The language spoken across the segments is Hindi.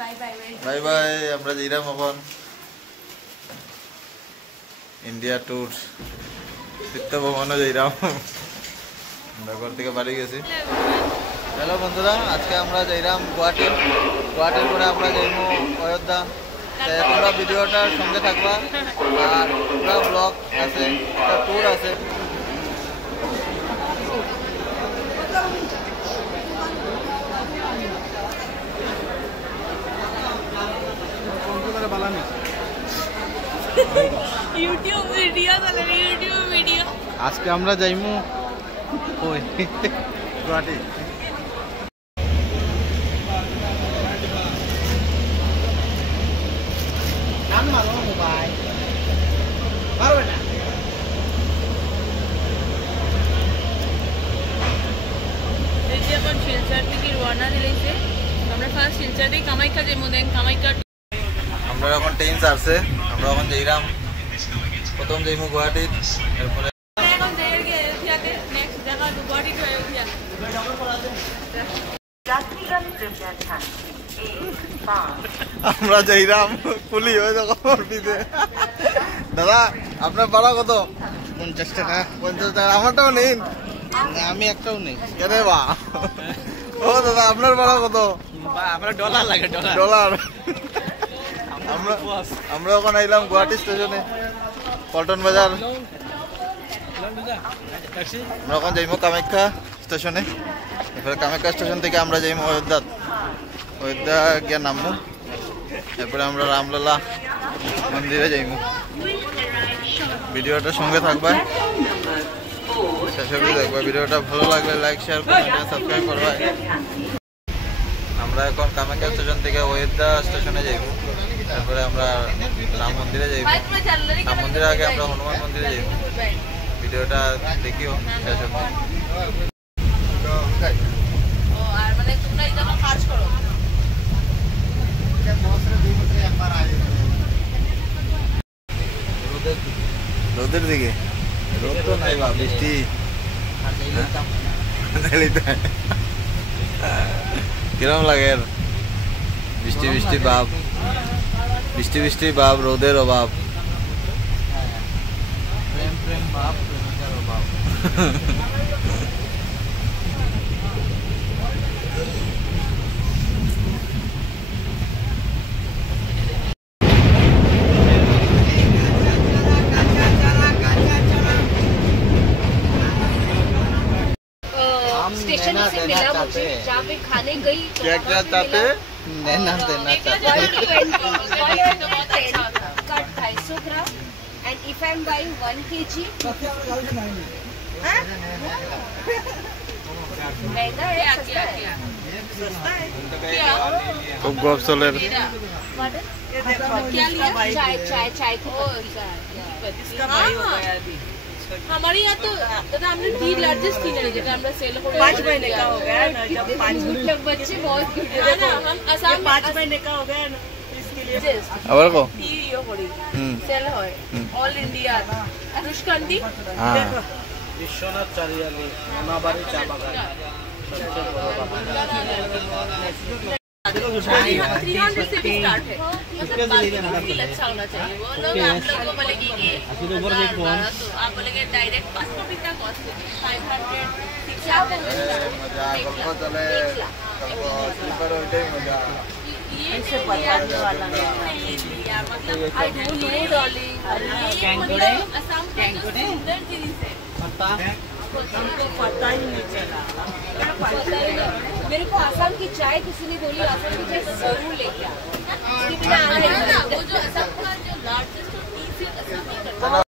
Bye bye. আমরা যাইরাম এখন ইন্ডিয়া ট্যুর তীর্থ ভ্রমণে যাইরাম। আমরা ঘর থেকে বাড়ি গেছি। হ্যালো বন্ধুরা, আজকে আমরা যাইরাম গুয়াহাটির পরে আমরা যাইমু অযোধ্যা। তোমরা ভিডিওটার সঙ্গে থাকবা, আর পুরা ব্লগ আছে, একটা ট্যুর আছে। ইউটিউব ভিডিও আজকে আমরা যাইমু ওই গুয়াহাটি। এখন শিলচর থেকে রওনা দিয়েছে। আমরা ফার্স্ট শিলচর থেকে কামাখ্যা যাইমু, দেন কামাখ্যা আমরা এখন ট্রেন ছাড়ছে, আমরা এখন যাইরাম প্রথম যাইমু গুয়াহাটি, এরপরে এখন যাইর গে এথিয়াতে নেক্সট জায়গা গুয়াহাটি টু অযোধ্যা। আমরা যাইরাম কুলি হয়ে যাবো পিছে। দাদা আপনার ভাড়া কত? 50 টাকা। 50 টাকা। আমারটাও নিন। আমি একটাও নেই। কেন বা? ও দাদা আপনার ভাড়া কত? আমরা ডলার লাগে, ডলার। আমরা এখন আইলাম গুয়াহাটি স্টেশনে, পল্টন বাজার। আমরা এখন যাইমু কামাখ্যা স্টেশনে, এরপরে কামাখ্যা স্টেশন থেকে আমরা যাইমু অযোধ্যা গিয়ে নামবো, এরপরে আমরা রামলালা মন্দিরে যাইমু। ভিডিওটার সঙ্গে থাকবা, শেষ অবধি দেখবা। ভিডিওটা ভালো লাগলে লাইক, শেয়ার, কমেন্ট, সাবস্ক্রাইব করবা। আমরা এখন কামাখ্যা স্টেশন থেকে অযোধ্যা স্টেশনে যাইব, তারপরে আমরা রাম মন্দিরে যাইব। রাম মন্দিরের আগে আমরা হনুমান মন্দিরে যাইব। ভিডিওটা দেখিও শেষ অবধি। আর মানে তোমরা এখানে কাজ করো। রোদের দিকে রোদ তো নাই বা, বৃষ্টি কিরম লাগে? বৃষ্টি ভাব, রোদের অভাব। প্রেম ভাব, প্রেমিকার অভাব। स्टेशन से मिला मुझे, जहाँ पे खाने गई। क्या चाहते? देना चाहते। 250 ग्राम, and if I'm buying 1 kg, मैदा है, सस्ता है। खूब गप चले। क्या लिया? चाय की हमारे यहाँ तो दादा हमने दी लार्जेस्ट थी ना, जेटा हमरा सेल हो 5 महीने का हो गया ना, जब 5 बच्चे बहुत है ना। हम असम 5 महीने का हो गया ना, इसके लिए আবার কো टी यो पड़ी सेल হয় অল ইন্ডিয়া রুশকান্দি। হ্যাঁ, বিশ্বনাথ চারিয়ালি সোনাবাড়ি চা বাগান সবচেয়ে বড় বাগান। 300 से भी स्टार्ट है। मतलब फील अच्छा होना चाहिए। वो लोग आप लोग को बोलेंगे कि तो आप बोलेंगे डायरेक्ट पासपोर्ट इतना कॉस्ट 500 মজা গল্প চলে, স্লিপার ওইটাই মজা। मतलब I don't know darling, Assam का जो सुंदर जिनिस है हमको पता ही नहीं चला। मेरे को आसाम की चाय किसी ने बोली, आसाम की चाय जरूर लेके आ। वो जो असम का जो लार्जेस्ट टी से असम ही करता है।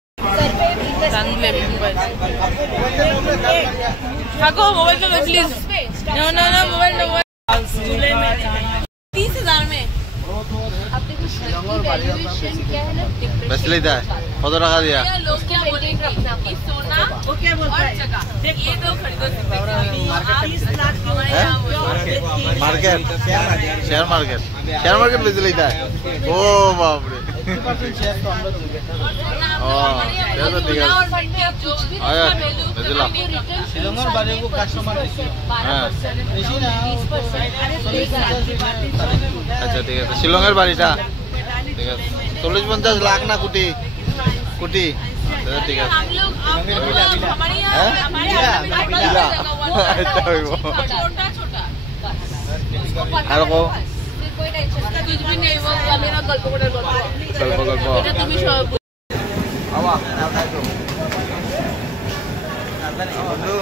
ठाको मोबाइल लो प्लीज। नो मोबाइल 30,000 में। अपने कुछ वैल्यूएशन क्या है ना, বেশ লিদা কত টাকা দিয়া? लोग क्या बोलेंगे कि सोना वो क्या बोलता और है? जगह ये दो खरीदो जिंदगी में। आप 20 लाख की हैं? मार्केट मार्केट, शेयर मार्केट बेच लेता है। ओ बाप रे। 50% शेयर तो हम लोग लेंगे। चलो ठीक है और फंड में आप कुछ भी आया भेजला शिलोंगर बारे को कस्टमर ऐसी হ্যাঁ ऐसी ना 20% আচ্ছা ঠিক আছে শিলংয়ের বাড়িটা ঠিক আছে 40-50 লাখ না কোটি কোটি আচ্ছা ঠিক আছে हम लोग हमारे यहाँ हैं? हमारे बिला। अच्छा हुई वो। छोटा छोटा আর কো कोई टेंशन कुछ भी नहीं वो मेरा गल्प গল্প গল্প এটা তুমি সব আওয়া নাও খাইছো বন্ধু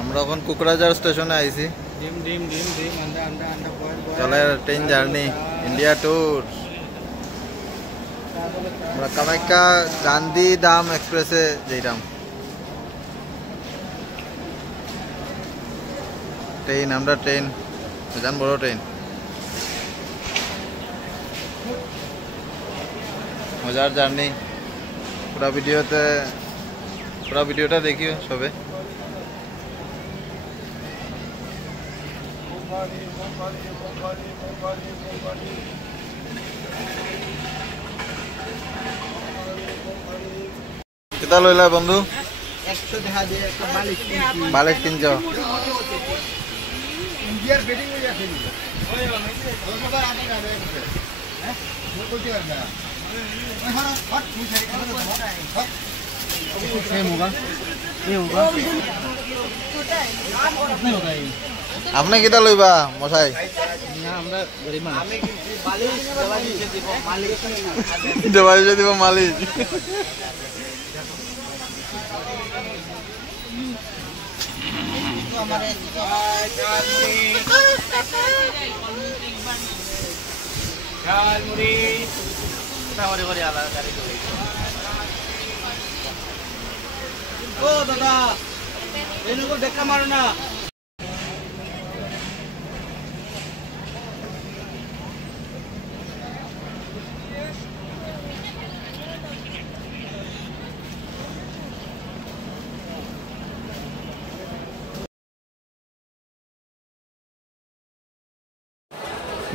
আমরা এখন কুকরাঝার স্টেশনে আইছি डिम डिम डिम डिम अंडा अंडा अंडा बॉयल চলে ট্রেন জার্নি ইন্ডিয়া ট্যুর আমরা কামাখ্যা গান্ধীধাম এক্সপ্রেসে যাইতাম ট্রেন আমরা ট্রেন জান বড় ট্রেন মজার জার্নি পুরা ভিডিওটা দেখিও সবে কেটা লইলা বন্ধু 100 দেখা দিয়ে একটা মালিক বালেক কিনছ ইন্ডিয়ার বেডিং হয়ে যাচ্ছে আপনি কেটা লইবা মশাই আমরা গরিব মানুষ আমি কিন্তু বালিশ দিব মালিক দেবাইছে দিব মালিক ও দাদা এনুকো দেখা মারো না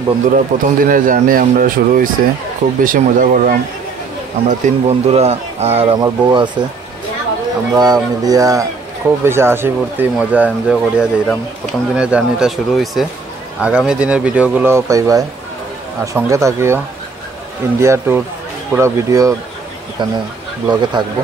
বন্ধুরা প্রথম দিনের জার্নি আমরা শুরু হয়েছে খুব বেশি মজা করলাম আমরা 3 বন্ধুরা আর আমার বউ আছে আমরা মিলিয়া খুব বেশি হাসি ফুর্তি মজা এনজয় করিয়া যাইলাম প্রথম দিনের জার্নিটা শুরু হয়েছে আগামী দিনের ভিডিওগুলো পাইবাই আর সঙ্গে থাকিও ইন্ডিয়া ট্যুর পুরো ভিডিও এখানে ব্লগে থাকবো